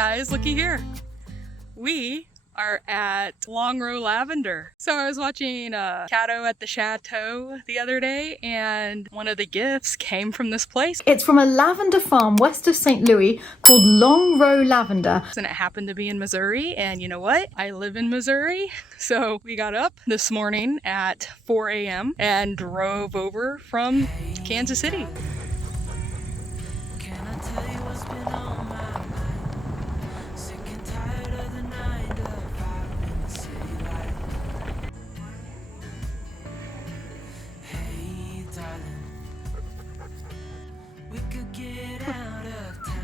Guys, looky here. We are at Long Row Lavender. So I was watching Cato at the Chateau the other day, and one of the gifts came from this place. It's from a lavender farm west of St. Louis called Long Row Lavender. And it happened to be in Missouri, and you know what? I live in Missouri. So we got up this morning at 4 a.m. and drove over from Kansas City.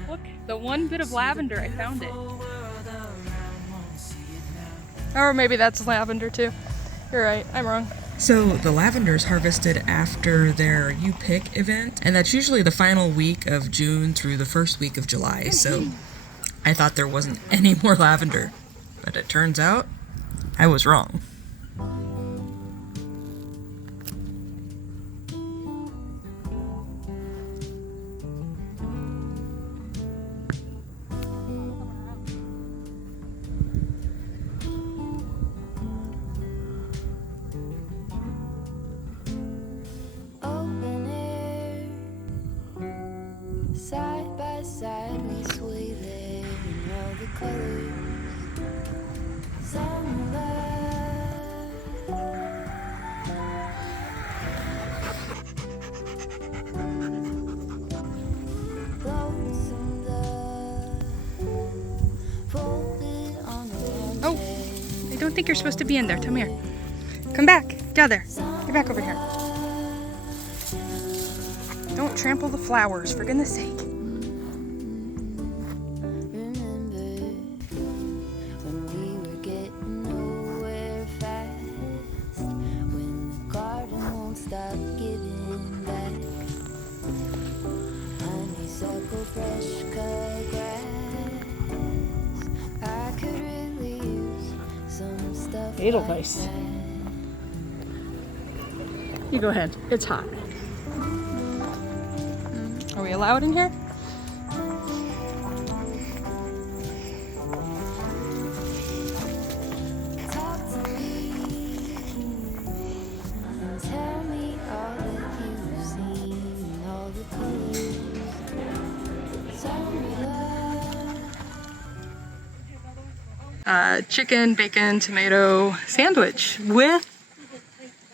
Look, the one bit of lavender, I found it. Or maybe that's lavender too. You're right, I'm wrong. So the lavender is harvested after their You Pick event, and that's usually the final week of June through the first week of July. So I thought there wasn't any more lavender, but it turns out I was wrong. Side by side we sway there in all the colors. Oh, I don't think you're supposed to be in there. Come here. Come back. Get out there. Get back over here. Don't trample the flowers, for goodness sake. Edelweiss. You go ahead. It's hot. Are we allowed in here? Chicken, bacon, tomato sandwich with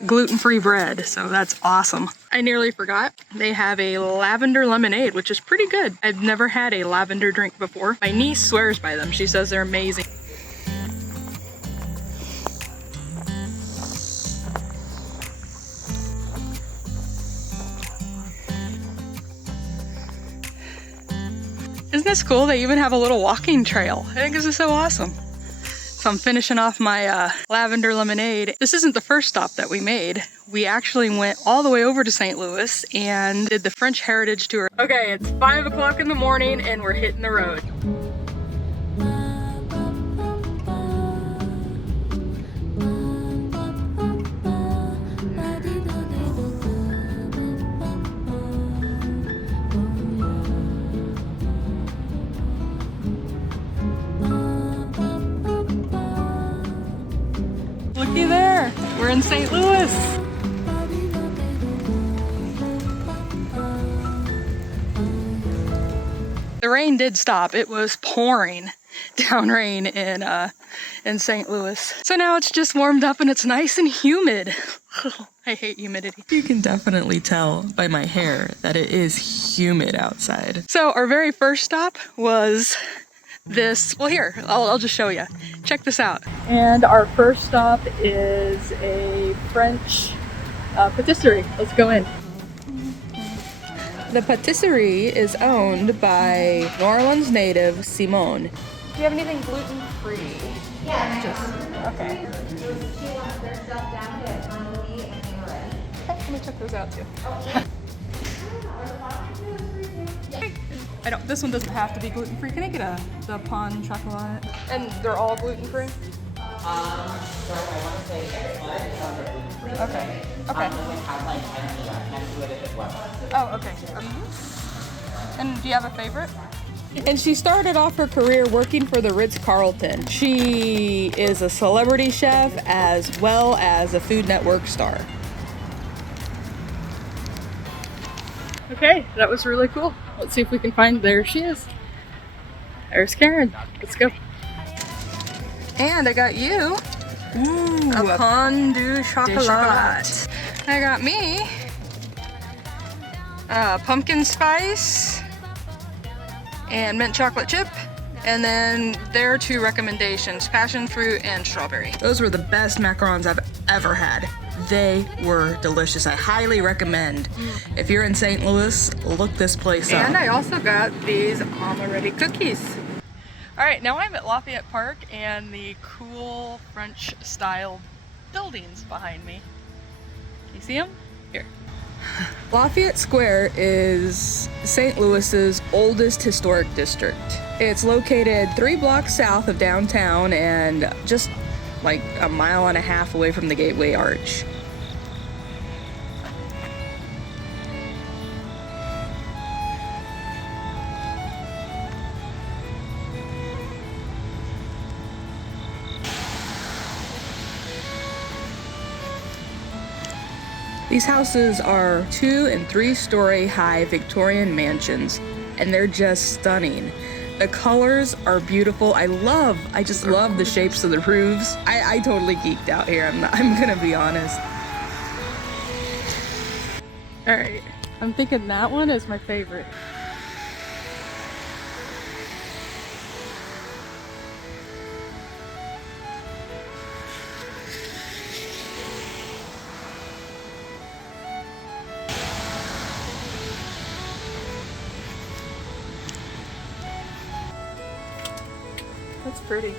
gluten-free bread, so that's awesome. I nearly forgot. They have a lavender lemonade, which is pretty good. I've never had a lavender drink before. My niece swears by them. She says they're amazing. Isn't this cool? They even have a little walking trail. I think this is so awesome. So I'm finishing off my lavender lemonade. This isn't the first stop that we made. We actually went all the way over to St. Louis and did the French Heritage Tour. Okay, it's 5 o'clock in the morning and we're hitting the road. Looky there, we're in St. Louis. The rain did stop. It was pouring down rain in St. Louis. So now it's just warmed up and it's nice and humid. I hate humidity. You can definitely tell by my hair that it is humid outside. So our very first stop was this, well here, I'll just show you. Check this out. And our first stop is a French patisserie. Let's go in. The patisserie is owned by New Orleans native Simone. Do you have anything gluten-free? Yeah. Okay. Let me check those out too. This one doesn't have to be gluten-free. Can I get the pain chocolat? And they're all gluten-free? So I want to say it's on the gluten-free. Okay. Okay. We have like any, I can't do it if it wasn't. Oh, okay. And do you have a favorite? And she started off her career working for the Ritz-Carlton. She is a celebrity chef as well as a Food Network star. Okay, that was really cool. Let's see if we can find, there she is. There's Karen. Let's go. And I got you a pain de chocolat. I got me pumpkin spice and mint chocolate chip. And then their two recommendations, passion fruit and strawberry. Those were the best macarons I've ever had. They were delicious. I highly recommend. If you're in St. Louis, look this place up. And I also got these amaretti cookies. All right, now I'm at Lafayette Park and the cool French style buildings behind me. Can you see them? Here. Lafayette Square is St. Louis's oldest historic district. It's located 3 blocks south of downtown and just like a mile and a half away from the Gateway Arch. These houses are 2- and 3-story high Victorian mansions, and they're just stunning. The colors are beautiful. I just love the shapes of the roofs. I totally geeked out here. I'm gonna be honest. All right, I'm thinking that one is my favorite. That's pretty.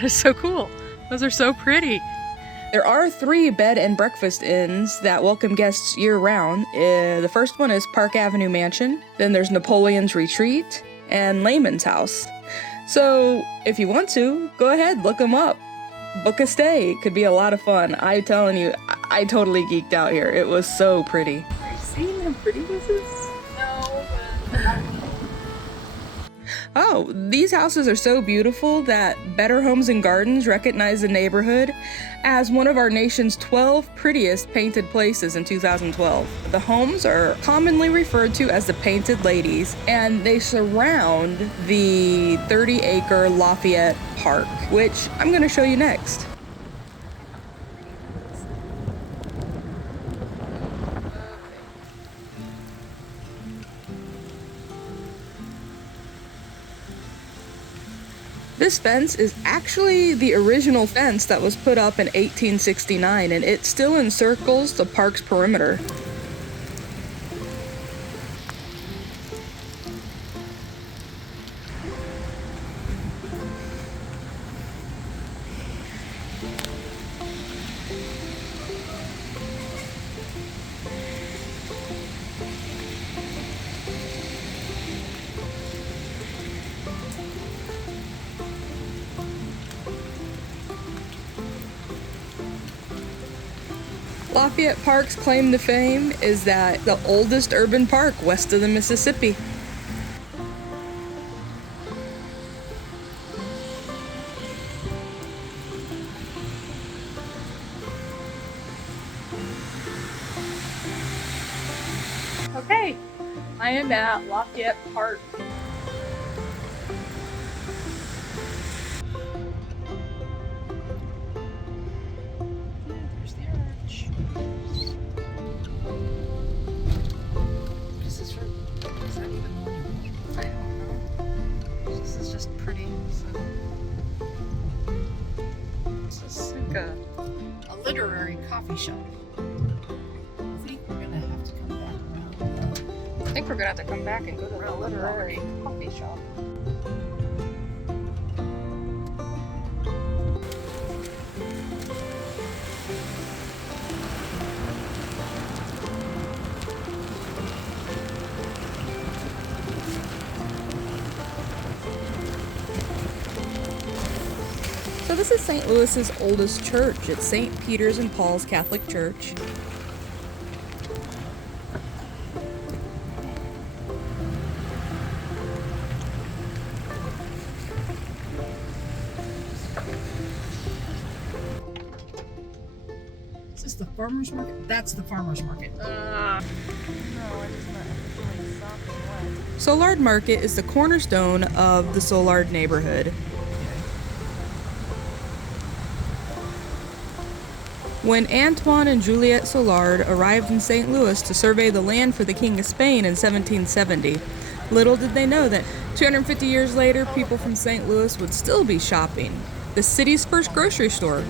That's so cool. Those are so pretty. There are 3 bed and breakfast inns that welcome guests year-round. The first one is Park Avenue Mansion. Then there's Napoleon's Retreat and Layman's House. So if you want to, go ahead, look them up. Book a stay. It could be a lot of fun. I'm telling you, I totally geeked out here. It was so pretty. Are you seeing how pretty this is? No, but... Oh, these houses are so beautiful that Better Homes and Gardens recognized the neighborhood as one of our nation's 12 prettiest painted places in 2012. The homes are commonly referred to as the Painted Ladies, and they surround the 30-acre Lafayette Park, which I'm going to show you next. This fence is actually the original fence that was put up in 1869, and it still encircles the park's perimeter. Lafayette Park's claim to fame is that the oldest urban park west of the Mississippi. Okay, I am at Lafayette Park. There's the arch. This is for, is that even the one you want? I don't know. This is just pretty, so. This is like a literary coffee shop. I think we're gonna have to come back around. I think we're gonna have to come back and go to the literary coffee shop. So this is St. Louis's oldest church. It's St. Peter's and Paul's Catholic Church. the farmer's market? That's the farmer's market. Soulard Market is the cornerstone of the Soulard neighborhood. When Antoine and Juliette Soulard arrived in St. Louis to survey the land for the King of Spain in 1770, little did they know that 250 years later, people from St. Louis would still be shopping. The city's first grocery store.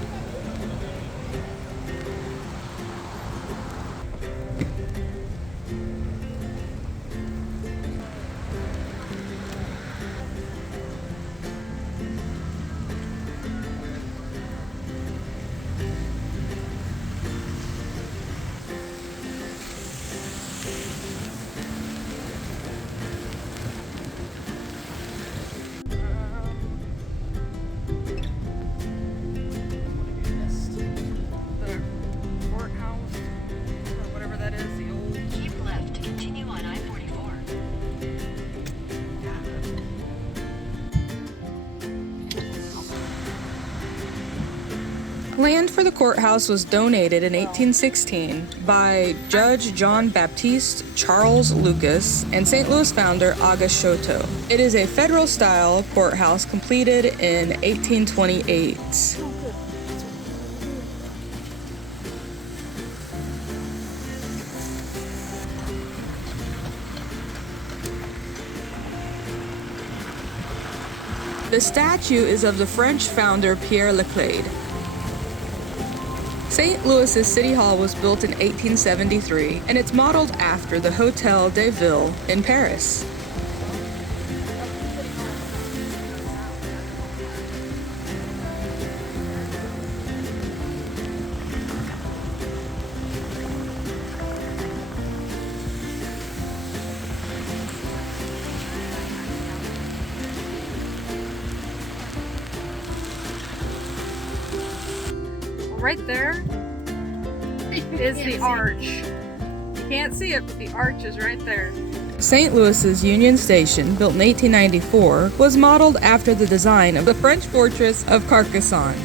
The courthouse, or whatever that is, the old... Keep left to continue on I-44. Land for the courthouse was donated in 1816 by Judge John Baptiste Charles Lucas and St. Louis founder Auguste Choteau. It is a federal-style courthouse completed in 1828. The statue is of the French founder Pierre Leclerc. St. Louis's City Hall was built in 1873, and it's modeled after the Hôtel de Ville in Paris. Right there is the arch. You can't see it, but the arch is right there. St. Louis's Union Station, built in 1894, was modeled after the design of the French fortress of Carcassonne.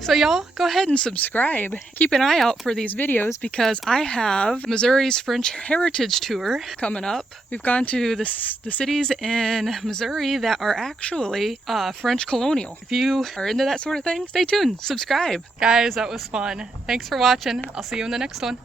So y'all, go ahead and subscribe. Keep an eye out for these videos because I have Missouri's French Heritage Tour coming up. We've gone to the cities in Missouri that are actually French colonial. If you are into that sort of thing, stay tuned, subscribe. Guys, that was fun. Thanks for watching. I'll see you in the next one.